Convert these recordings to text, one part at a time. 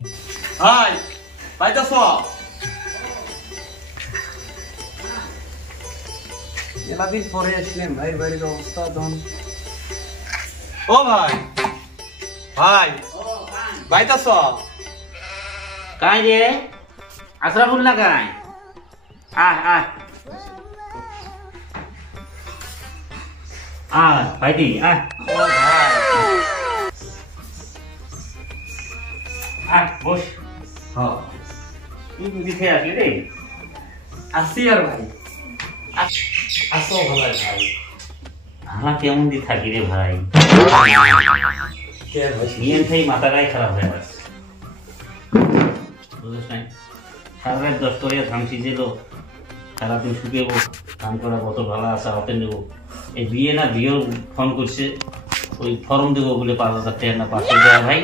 ভাই পাইতাছ? এলাদিন পরে আসলেন ভাই, বাড়ির অবস্থা তখন। ও ভাই, ভাই পাইতাছ? কাই রে আশরাফুল না কাই? আয় আয় আয় ভাইটি আয় আয় বস। তুই বুঝি খেয়ে আসলি রে? আসি আর ভাই, আসো ভালো ভাই। ভাড়া কেমন দিয়ে থাকি রে ভাই? কে ভাই? নিয়ে থাই মাথাটাই খারাপ হয়ে গেছে, বুঝিস নাই? সারা রাত 10 করিয়া ধান সিজেল, সারাদিন শুকিয়েব, ধান করা কত ভালো আছে হাতে নেব। এই বিয়ে না বিয়েও ফোন করছে, ওই ফর্ম দেবো বলে 5,000 টাকা না 500 টাকা। ভাই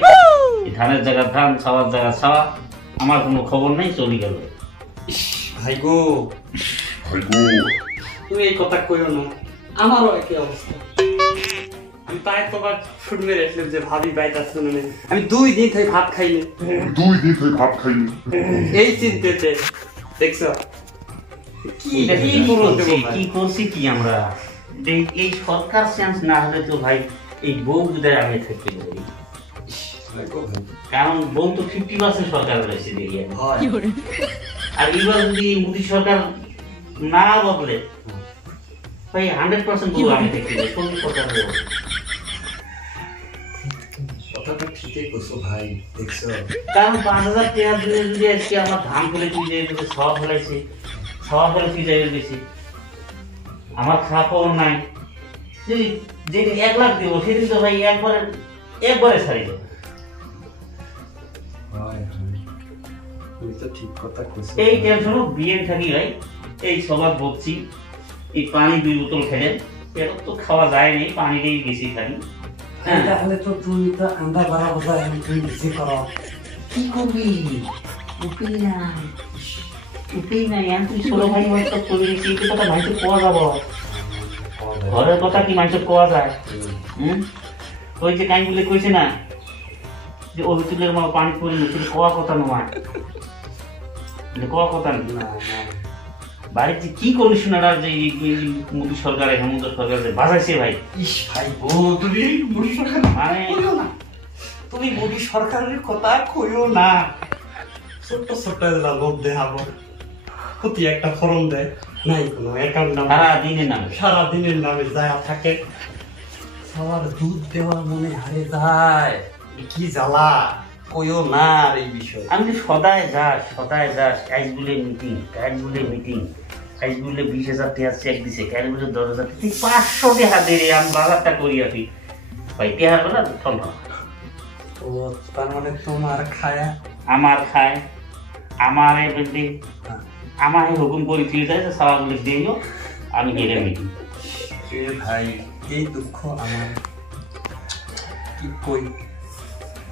এই ধানের জায়গা ধান, ছাওয়ার জায়গা ছাওয়া, আমার কোনো খবর নেই, চলে গেল। ভাই গো, তুমি এই কথা কইও না, আমারও একই অবস্থা। আমি তাই তোমার শুনবে রেখলাম যে ভাবি বাইটা শুনে, আমি 2 দিন থেকে ভাত খাইনি, এই চিন্তাতে দেখছো কি কি কি করছি কি আমরা? এই সরকার চেঞ্জ না হলে তো ভাই এই বউ যদি আগে থাকতে পারি, কারণ বউ তো 50% সরকার রয়েছে দেখি। আর এবার যদি মোদী সরকার না বদলে ভাই 100% বউ আগে থাকতে পারি, কোন সরকার হবে? কথাটা ঠিকই কইছো ভাই, দেখছো? কারণ 5,000 টাকা দিলে যদি আজকে আমার ধান ফেলে তুই যাই সব ফেলাইছে, সব ফেলে তুই যাই বেশি, আমার খাওয়া খবর নাই। যদি যেদিন 1 লাখ দেবো সেদিন তো ভাই একবারে ছাড়ি যাবে। তুমি তো ঠিক কথা কইছো। এই টেনশনও বিয়ে থাকি ভাই, এই সবার বকছি, এই পানি 2 বোতল খেলে এখন তো খাওয়া যায় নি, পানি দিয়ে বেশি খাই। তাহলে তো তুমি তো আন্দা বাড়া বোঝা, তুমি বেশি করো। কি করবি? উপায় নাই, উপায় নাই। আমি তুই ছোট ভাই হয়তো করে দিচ্ছি, এই কথা মানুষের কোয়া যাব, ঘরের কথা কি মানুষের কোয়া যায়? ওই যে কাই বলে কইছে না যে অভিতুলের মা পানি পড়ে মুখে কোয়া কথা নয়, কোয়া কথা না। বাড়িতে কি কমিশনার যে মোদী সরকার, হেমন্ত সরকার যে বাজাইছে ভাই। ইস ভাই ও, তুমি মোদী সরকার মানে তুমি মোদী সরকারের কথা কইও না। ছোট্ট ছোট্ট লোক দেখাবো, প্রতি একটা ফর্ম দেয়, নাই কোনো অ্যাকাউন্ট নাম্বার, সারা দিনের নামে যায় থাকে, সবার দুধ দেওয়া মনে হারে যায়। কি জ্বালা, কইও না আর এই বিষয়। আমি তো সদায় যাস আজ বলে মিটিং, কাজ বলে মিটিং, আজ বলে 20,000 টাকা চেক দিছে, কাজ বলে 10,000 টাকা, 500 টাকা দিয়ে আমি বাজারটা করি আসি ভাই। টেহার বেলা ঠন্ডা ও, তার মানে তোমার খায়া আমার খায়, আমার বেঁধে আমার হুকুম করে ফিরে যায়, সারাগুলো দিয়েও আমি গেলে মিটিং। ভাই এই দুঃখ আমার, কি কই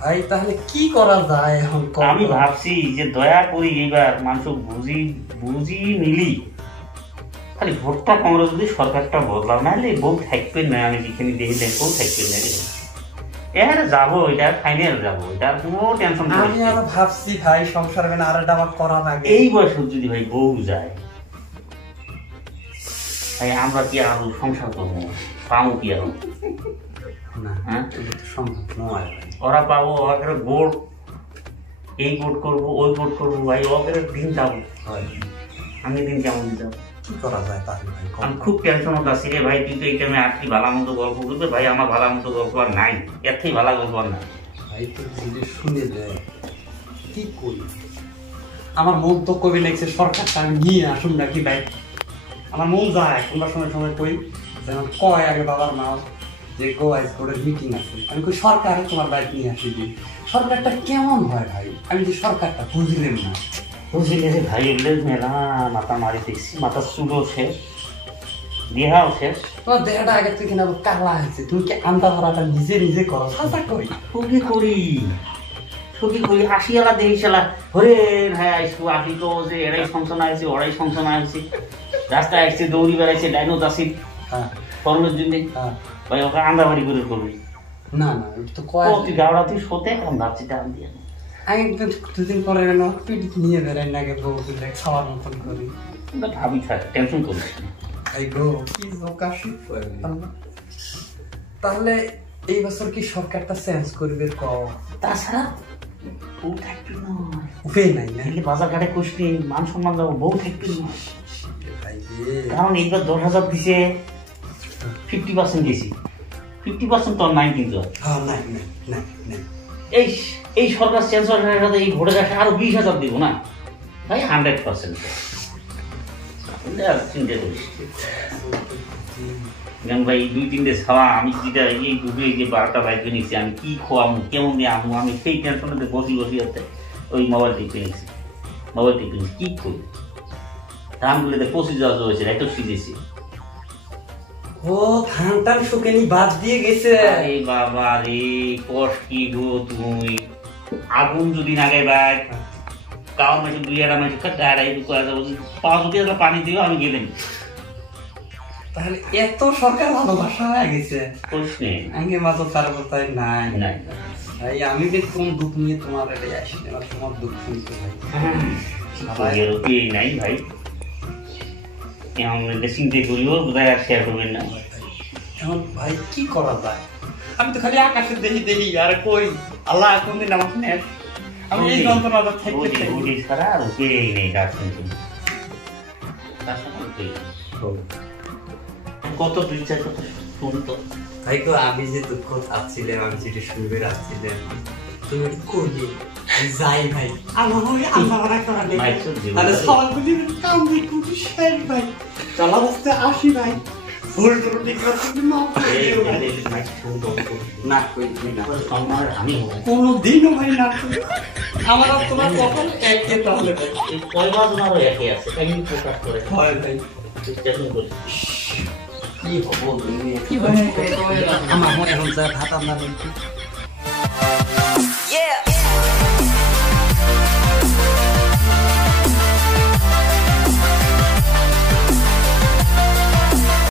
ভাই, তাহলে কি করা যায় এখন? আমি ভাবছি যে দয়া করি এইবার মানুষ বুঝি নিলি, খালি ভোটটা কংগ্রেস যদি সরকারটা বদলাও, নাহলে বউ থাকবে না। আমি যেখানে দেখি বউ থাকবে না, এর যাবো, এটা ফাইনাল যাবো, এটার কোনো টেনশন নেই। আমি আরো ভাবছি ভাই সংসার মানে আরো ডাবা করার আগে এই বয়স যদি ভাই বউ যায় ভাই, আমরা কি আরো সংসার করবো? পাবো কি আরো? না, সম্ভব নয়। ওরা পাবো, ওদের ভোট, এই ভোট করবো, ওই ভোট করবো ভাই, ওদের দিন যাবো। আমি দিন কেমন যাবো? কি করা যায় তাহলে ভাই? আমি খুব টেনশন হচ্ছে রে ভাই। তুই তো এই টাইমে আর কি ভালো মতো গল্প করবে ভাই? আমার ভালো মতো গল্প আর নাই, এর থেকে ভালো গল্প আর নাই ভাই। তো যদি শুনে যায় কি করি, আমার মন তো কবি লাগছে সরকারটা আমি নিয়ে আসুন নাকি ভাই। আমার মন যায় কোনবার সময় সময় কই, যেমন কয় আগে বাবার মা যে গো আইস বোর্ডের মিটিং আছে, আমি কই সরকারে তোমার বাইক নিয়ে আসি দিই। সরকারটা কেমন হয় ভাই? আমি যে সরকারটা বুঝলেন না, বুঝলি রে ভাই। এলে মেলা মাথা মারি দেখছি, মাথা চুলো শেষ, দেহাও শেষ। তোমার দেহটা আগে থেকে না কালা হয়েছে, তুমি কি আন্দা ভরাটা নিজে নিজে করো? সাজা করি সবই করি 80 দেহিসালা হরে ভাই আইসু আটি তো যে এরাই সংশন আছে, ওরাই সংশন আছে, রাস্তায় আসছে, দৌড়ি বেড়াইছে, ডাইনো দাসি ফর্মের জন্য ভাই, ওকে আন্দাবাড়ি করে করবি না না। তো কয় তুই গাওড়া তুই শোতে এখন ভাবছি টান দিয়ে আমি দুদিন পরে গেল পিঠ নিয়ে বেড়াই নাকি বউ দিলে খাওয়ার মতন করি ভাবি থাক টেনশন করিস না এই গো কি জোকাশি তাহলে এই বছর কি সরকারটা চেঞ্জ করবে ক তাছাড়া বউ থাকবি না উপায় নাই না নাহলে বাজার ঘাটে কষবি মান সম্মান যাবো বউ থাকবি না ভাই রে কারণ এইবার 10,000 দিছে 50% দিয়েছি 50% তো আর নাই কিন্তু হ্যাঁ নাই নাই নাই নাই এই এই সরকার চেঞ্জ হওয়ার সাথে এই ভোটের কাছে আরো 20,000 দিব না ভাই 100% চিন্তা করিস গান ভাই 2-3 ছাওয়া আমি যেটা এই ডুবে যে 12টা বাইক নিয়েছি আমি কি খোয়াবো কেমন দিয়ে আমু আমি সেই টেনশনে বসি আছে ওই মোবাইল টিপে নিয়েছি কি করি ধানগুলোতে 25,000 হয়েছে একটু শিখেছি ও ধান টান শুকেনি বাদ দিয়ে গেছে আরে বাবা রে কষ্ট কি গো তুমি আগুন যদি নাগে ভাই কাউ মাঝে 2-2.5 মাস গাড়াই করে যাবো 5 লিটার পানি দিও আমি গেলাম তাহলে এত সরকার ভালোবাসা হয়ে গেছে প্রশ্নে আগে মাত্র তার কথাই নাই নাই ভাই আমি যে কোন দুঃখ নিয়ে তোমার এটা আসি না তোমার দুঃখ শুনতে ভাই নাই ভাই আমরা চিন্তা করিও বোধহয় আর শেয়ার করবেন না এখন ভাই কি করা যায় আমি তো খালি আকাশে দেখি আর কই আল্লাহ কোনদিন আমাকে নেয় আমি এই যন্ত্রণাটা থাকতে চাই ওটি ছাড়া আর উপায় নেই কাজ শুনতে কত 2-4 কথা শুনতো ভাই গো আমি যে দুঃখ চাচ্ছিলাম আমি যেটা শুনবে রাখছিলাম তুমি করলি যাই ভাই আমার ওই আল্লাহ রাখা নেই তাহলে সবাইগুলি কামড়ি কুটি শেষ ভাই চলা বসতে আসি ভাই ভুল ত্রুটি করতে মাফ করে দিও ভাই না কই না আমি কোনোদিনও ভাই না আমার আর তোমার কথা একই তাহলে ভাই কয়বার তোমারও একই আছে তাই কিন্তু প্রকাশ করে হয় ভাই চেতন করি কি হবো কি ভাই আমার এখন যা ভাত আপনার Yeah.